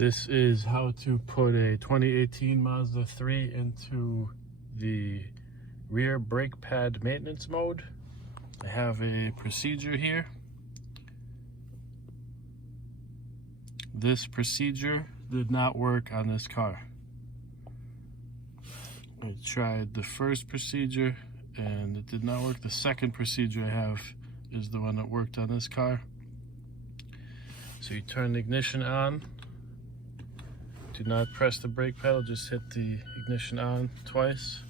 This is how to put a 2018 Mazda 3 into the rear brake pad maintenance mode. I have a procedure here. This procedure did not work on this car. I tried the first procedure and it did not work. The second procedure I have is the one that worked on this car. So you turn the ignition on. Do not press the brake pedal, just hit the ignition on twice.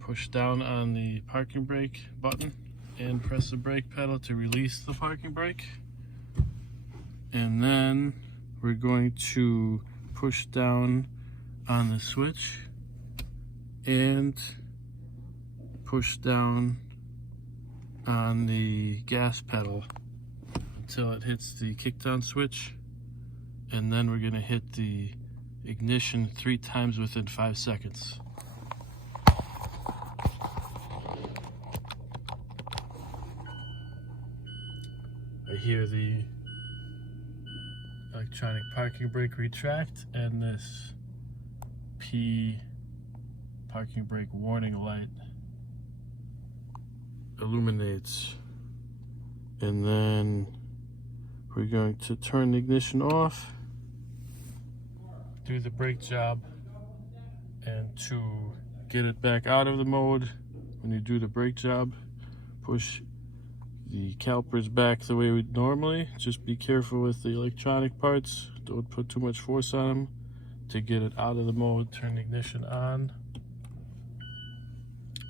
Push down on the parking brake button and press the brake pedal to release the parking brake. And then we're going to push down on the switch and push down on the gas pedal until it hits the kickdown switch. And then we're going to hit the ignition 3 times within 5 seconds. I hear the electronic parking brake retract and this P parking brake warning light illuminates. And then we're going to turn the ignition off, do the brake job, and to get it back out of the mode, when you do the brake job, push the calipers back the way we normally. Just be careful with the electronic parts, don't put too much force on them. To get it out of the mode, turn the ignition on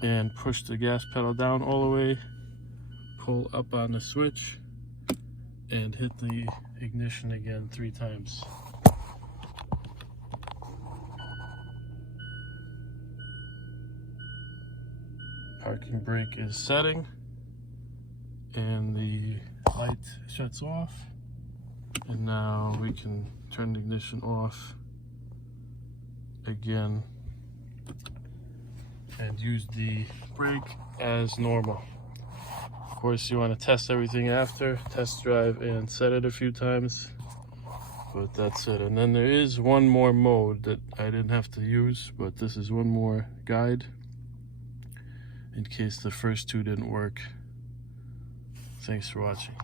and push the gas pedal down all the way, pull up on the switch and hit the ignition again 3 times. Parking brake is setting and the light shuts off. And now we can turn the ignition off again and use the brake as normal. Of course, you want to test everything after, test drive and set it a few times, but that's it. And then there is one more mode that I didn't have to use, but this is one more guide in case the first 2 didn't work. Thanks for watching.